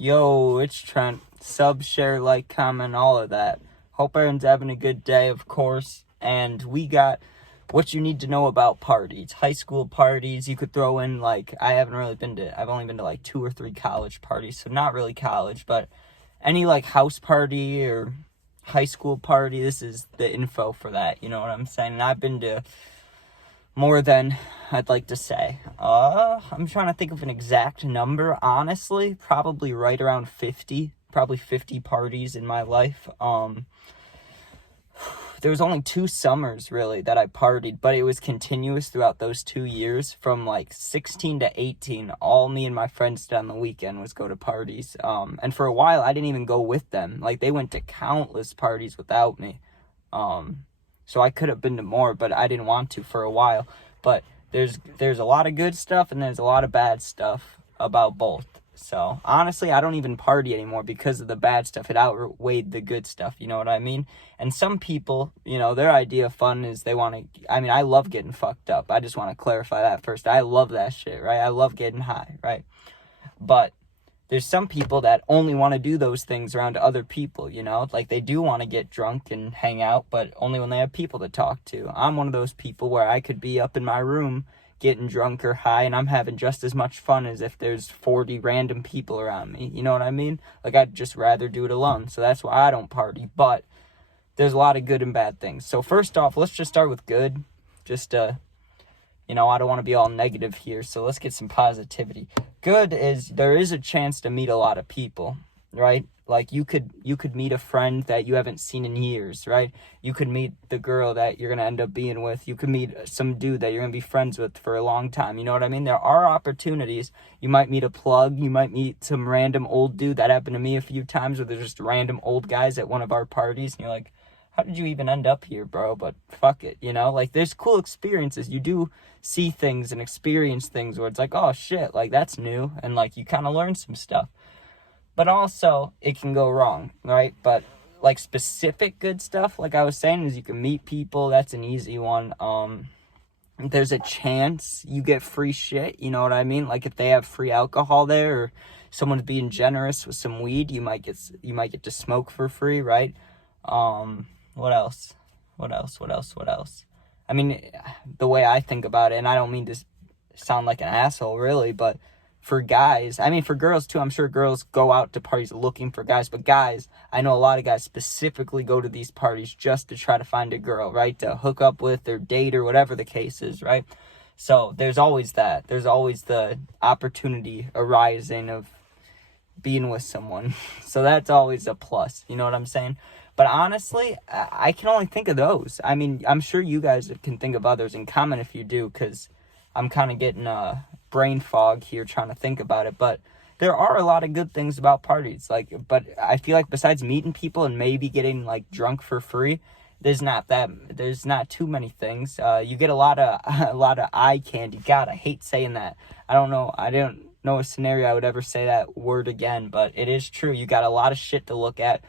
Yo, it's Trent. Sub, share, like, comment, all of that. Hope everyone's having a good day, of course. And we got what you need to know about parties. High school parties. You could throw in, like, I've only been to like 2 or 3 college parties. So not really college, but any like house party or high school party. This is the info for that. You know what I'm saying? And I've been to more than I'd like to say. I'm trying to think of an exact number, honestly. Probably right around 50. Probably 50 parties in my life. There was only 2 summers, really, that I partied, but it was continuous throughout those 2 years. From, like, 16 to 18, all me and my friends did on the weekend was go to parties. And for a while, I didn't even go with them. Like, they went to countless parties without me. So I could have been to more, but I didn't want to for a while. But there's a lot of good stuff and there's a lot of bad stuff about both. So honestly, I don't even party anymore because of the bad stuff. It outweighed the good stuff, you know what I mean? And some people, you know, their idea of fun is they want to, I love getting fucked up. I just want to clarify that first. I love that shit, right? I love getting high, right? But there's some people that only want to do those things around other people, you know? Like, they do want to get drunk and hang out, but only when they have people to talk to. I'm one of those people where I could be up in my room getting drunk or high, and I'm having just as much fun as if there's 40 random people around me. You know what I mean? Like, I'd just rather do it alone, so that's why I don't party. But there's a lot of good and bad things. So first off, let's just start with good. Just, you know, I don't want to be all negative here, so let's get some positivity. Good is there is a chance to meet a lot of people, right? Like, you could meet a friend that you haven't seen in years, right? You could meet the girl that you're going to end up being with. You could meet some dude that you're going to be friends with for a long time. You know what I mean? There are opportunities. You might meet a plug. You might meet some random old dude. That happened to me a few times where there's just random old guys at one of our parties. And you're like, how did you even end up here, bro? But fuck it, you know? Like, there's cool experiences. You do see things and experience things where it's like, oh, shit, like, that's new. And, like, you kind of learn some stuff. But also, it can go wrong, right? But, like, specific good stuff, like I was saying, is you can meet people. That's an easy one. There's a chance you get free shit, you know what I mean? Like, if they have free alcohol there or someone's being generous with some weed, you might get to smoke for free, right? What else? I mean, the way I think about it, and I don't mean to sound like an asshole, really, but for guys, I mean, for girls too, I'm sure girls go out to parties looking for guys, but guys, I know a lot of guys specifically go to these parties just to try to find a girl, right? To hook up with or date or whatever the case is, right? So there's always that. There's always the opportunity arising of being with someone. So that's always a plus, you know what I'm saying? But honestly, I can only think of those. I mean, I'm sure you guys can think of others, and comment if you do, because I'm kind of getting brain fog here trying to think about it. But there are a lot of good things about parties. Like, but I feel like besides meeting people and maybe getting like drunk for free, there's not too many things. You get a lot of eye candy. God, I hate saying that. I don't know a scenario I would ever say that word again, but it is true. You got a lot of shit to look at.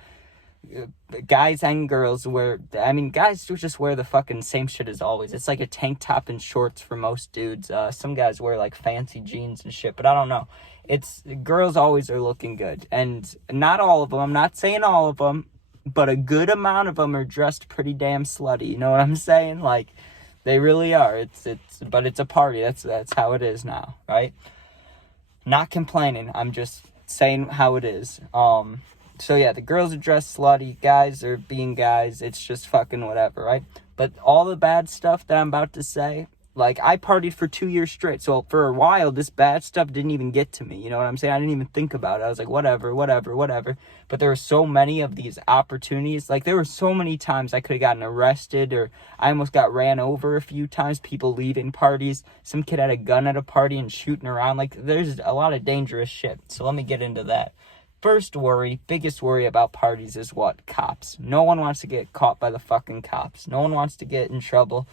Guys and girls guys do just wear the fucking same shit as always. It's like a tank top and shorts for most dudes. Some guys wear like fancy jeans and shit, but I don't know. It's girls always are looking good, and not all of them. I'm not saying all of them, but a good amount of them are dressed pretty damn slutty. You know what I'm saying? Like, they really are. But it's a party. That's how it is now, right? Not complaining. I'm just saying how it is. So yeah, the girls are dressed slutty, guys are being guys, it's just fucking whatever, right? But all the bad stuff that I'm about to say, like, I partied for 2 years straight, so for a while, this bad stuff didn't even get to me, you know what I'm saying? I didn't even think about it. I was like, whatever. But there were so many of these opportunities. Like, there were so many times I could have gotten arrested, or I almost got ran over a few times, people leaving parties. Some kid had a gun at a party and shooting around. Like, there's a lot of dangerous shit, so let me get into that. Biggest worry about parties is what? Cops. No one wants to get caught by the fucking cops. No one wants to get in trouble.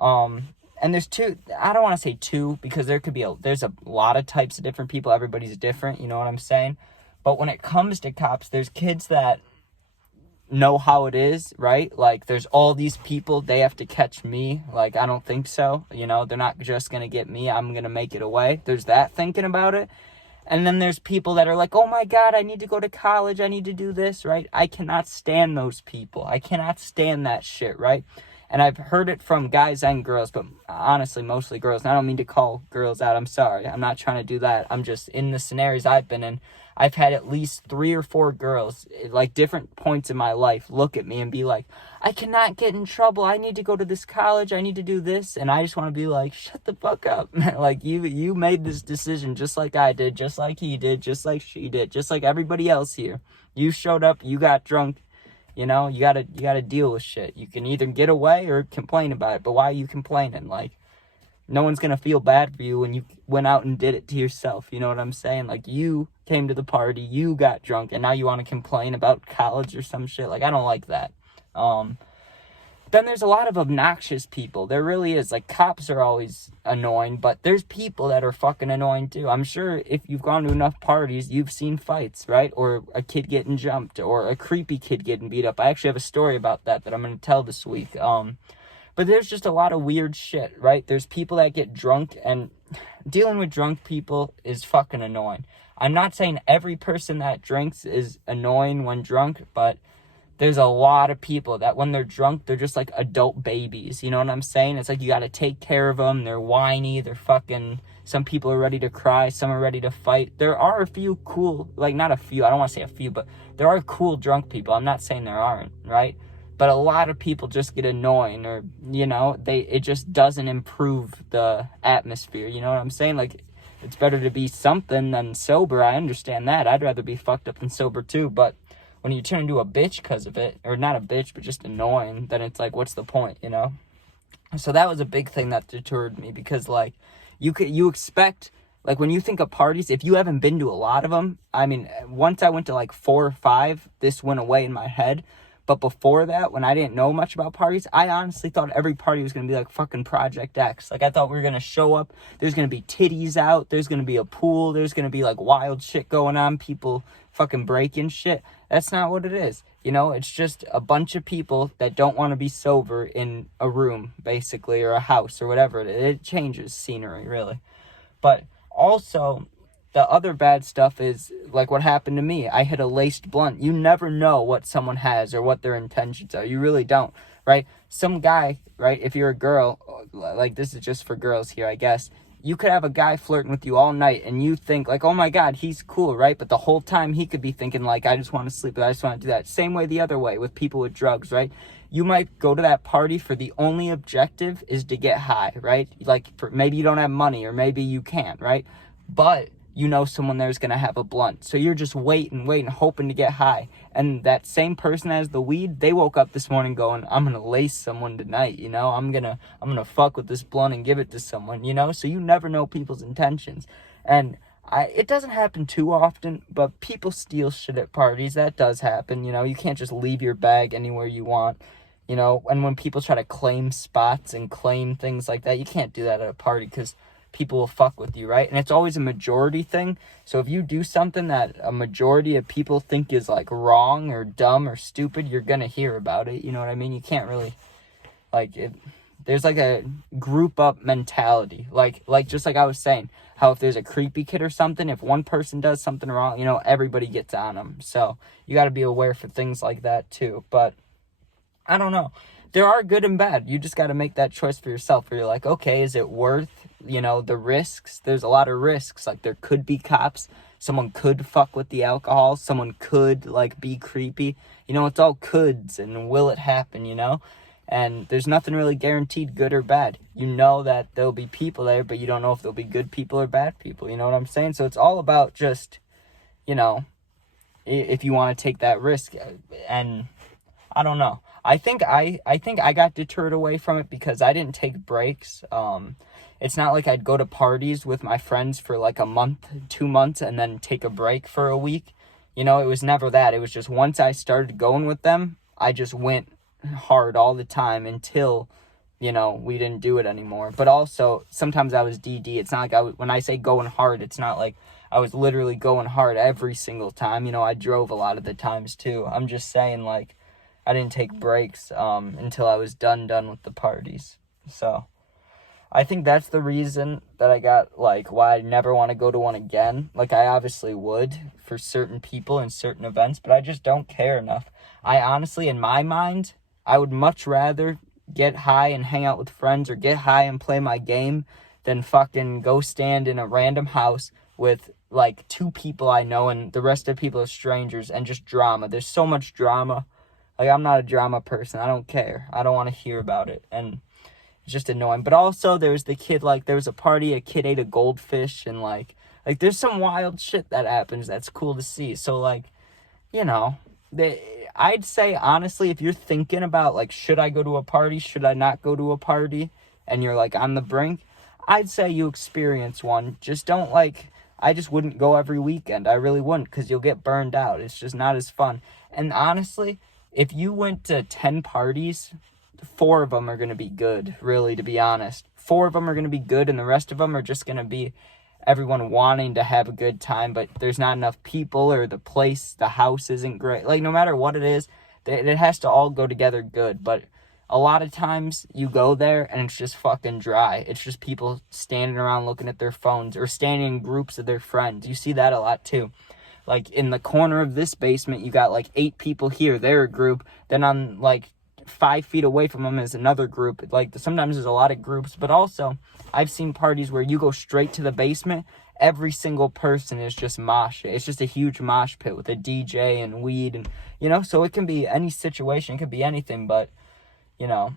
And there's I don't want to say two, because there's a lot of types of different people. Everybody's different, you know what I'm saying? But when it comes to cops, there's kids that know how it is, right? Like, there's all these people, they have to catch me. Like, I don't think so. You know, they're not just going to get me. I'm going to make it away. There's that thinking about it. And then there's people that are like, oh my God, I need to go to college. I need to do this, right? I cannot stand those people. I cannot stand that shit, right? And I've heard it from guys and girls, but honestly, mostly girls. And I don't mean to call girls out. I'm sorry. I'm not trying to do that. I'm just, in the scenarios I've been in, I've had at least 3 or 4 girls, like different points in my life, look at me and be like, I cannot get in trouble. I need to go to this college. I need to do this. And I just want to be like, shut the fuck up. Like, you made this decision just like I did, just like he did, just like she did, just like everybody else here. You showed up, you got drunk. You know, you gotta deal with shit. You can either get away or complain about it. But why are you complaining? Like, no one's gonna feel bad for you when you went out and did it to yourself. You know what I'm saying? Like, you came to the party, you got drunk, and now you want to complain about college or some shit. Like, I don't like that. Then there's a lot of obnoxious people. There really is. Like, cops are always annoying, but there's people that are fucking annoying too. I'm sure if you've gone to enough parties, you've seen fights, right? Or a kid getting jumped, or a creepy kid getting beat up. I actually have a story about that I'm going to tell this week. But there's just a lot of weird shit, right? There's people that get drunk, and dealing with drunk people is fucking annoying. I'm not saying every person that drinks is annoying when drunk, but there's a lot of people that when they're drunk, they're just like adult babies. You know what I'm saying? It's like you got to take care of them. They're whiny. They're fucking... Some people are ready to cry. Some are ready to fight. There are a few cool... Like, not a few. I don't want to say a few, but there are cool drunk people. I'm not saying there aren't, right? But a lot of people just get annoying, or, you know, it just doesn't improve the atmosphere. You know what I'm saying? Like, it's better to be something than sober. I understand that. I'd rather be fucked up than sober too, but when you turn into a bitch because of it, or not a bitch, but just annoying, then it's like, what's the point, you know? So that was a big thing that deterred me, because, like, you expect, like, when you think of parties, if you haven't been to a lot of them, I mean, once I went to, like, 4 or 5, this went away in my head. But before that, when I didn't know much about parties, I honestly thought every party was going to be like fucking Project X. Like, I thought we were going to show up, there's going to be titties out, there's going to be a pool, there's going to be like wild shit going on, people fucking breaking shit. That's not what it is. You know, it's just a bunch of people that don't want to be sober in a room, basically, or a house, or whatever. It changes scenery, really. But also, the other bad stuff is, like, what happened to me. I hit a laced blunt. You never know what someone has or what their intentions are. You really don't, right? Some guy, right, if you're a girl, like, this is just for girls here, I guess, you could have a guy flirting with you all night, and you think, like, oh my God, he's cool, right? But the whole time he could be thinking, like, I just want to sleep, I just want to do that. Same way the other way with people with drugs, right? You might go to that party for the only objective is to get high, right? Like, maybe you don't have money, or maybe you can't, right? But you know someone there's going to have a blunt. So you're just waiting, hoping to get high. And that same person that has the weed, they woke up this morning going, I'm going to lace someone tonight, you know? I'm going to fuck with this blunt and give it to someone, you know? So you never know people's intentions. And it doesn't happen too often, but people steal shit at parties. That does happen, you know? You can't just leave your bag anywhere you want, you know? And when people try to claim spots and claim things like that, you can't do that at a party, because people will fuck with you, right? And it's always a majority thing. So if you do something that a majority of people think is like wrong or dumb or stupid, you're gonna hear about it. You know what I mean? You can't really, like, there's like a group up mentality. Like just like I was saying, how if there's a creepy kid or something, if one person does something wrong, you know, everybody gets on them. So you got to be aware for things like that too. But I don't know. There are good and bad. You just got to make that choice for yourself, where you're like, okay, is it worth, you know, the risks? There's a lot of risks. Like, there could be cops. Someone could fuck with the alcohol. Someone could, like, be creepy. You know, it's all coulds and will it happen, you know? And there's nothing really guaranteed good or bad. You know that there'll be people there, but you don't know if there'll be good people or bad people. You know what I'm saying? So it's all about just, you know, if you want to take that risk. And I don't know. I think I got deterred away from it because I didn't take breaks. It's not like I'd go to parties with my friends for like a month, 2 months, and then take a break for a week. You know, it was never that. It was just once I started going with them, I just went hard all the time until, you know, we didn't do it anymore. But also, sometimes I was DD. It's not like when I say going hard, it's not like I was literally going hard every single time. You know, I drove a lot of the times too. I'm just saying, like, I didn't take breaks until I was done with the parties. So I think that's the reason that I got, like, why I never want to go to one again. Like, I obviously would for certain people and certain events, but I just don't care enough. I honestly, in my mind, I would much rather get high and hang out with friends or get high and play my game than fucking go stand in a random house with, like, 2 people I know and the rest of the people are strangers and just drama. There's so much drama. Like, I'm not a drama person. I don't care. I don't want to hear about it. And it's just annoying. But also, there's the kid, like, there was a party, a kid ate a goldfish, and, like, there's some wild shit that happens that's cool to see. So, like, you know, I'd say, honestly, if you're thinking about, like, should I go to a party, should I not go to a party, and you're, like, on the brink, I'd say you experience one. Just don't, like, I just wouldn't go every weekend. I really wouldn't, because you'll get burned out. It's just not as fun. And honestly, if you went to 10 parties, 4 of them are going to be good, really, to be honest. 4 of them are going to be good, and the rest of them are just going to be everyone wanting to have a good time, but there's not enough people, or the place, the house isn't great. Like, no matter what it is, it has to all go together good. But a lot of times you go there and it's just fucking dry. It's just people standing around looking at their phones or standing in groups of their friends. You see that a lot too. Like, in the corner of this basement, you got, like, 8 people here. They're a group. Then on, like, 5 feet away from them is another group. Like, sometimes there's a lot of groups. But also, I've seen parties where you go straight to the basement. Every single person is just mosh. It's just a huge mosh pit with a DJ and weed. And, you know, so it can be any situation. It could be anything. But, you know,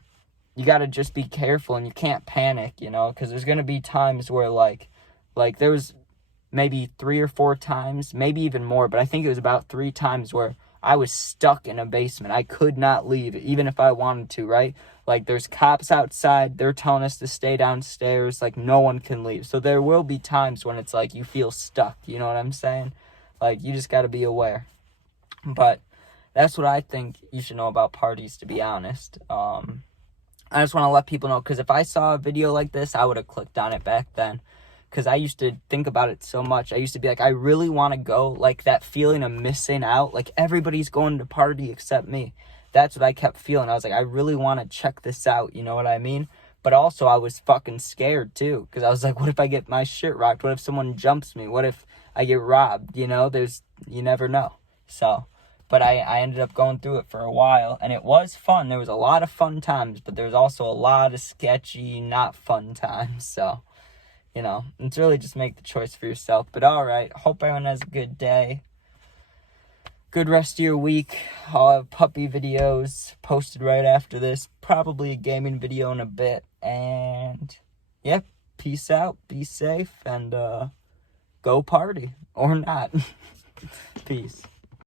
you got to just be careful and you can't panic, you know. Because there's going to be times where, like there was maybe 3 or 4 times, maybe even more, but I think it was about 3 times where I was stuck in a basement. I could not leave, even if I wanted to, right? Like, there's cops outside. They're telling us to stay downstairs. Like, no one can leave. So there will be times when it's like you feel stuck. You know what I'm saying? Like, you just got to be aware. But that's what I think you should know about parties, to be honest. I just want to let people know, because if I saw a video like this, I would have clicked on it back then. Because I used to think about it so much. I used to be like, I really want to go. Like, that feeling of missing out. Like, everybody's going to party except me. That's what I kept feeling. I was like, I really want to check this out. You know what I mean? But also, I was fucking scared, too. Because I was like, what if I get my shit rocked? What if someone jumps me? What if I get robbed? You know, you never know. So, but I ended up going through it for a while. And it was fun. There was a lot of fun times. But there was also a lot of sketchy, not fun times. So, you know, it's really just make the choice for yourself. But all right, hope everyone has a good day. Good rest of your week. I'll have puppy videos posted right after this. Probably a gaming video in a bit. And, yeah, peace out. Be safe. And go party. Or not. Peace.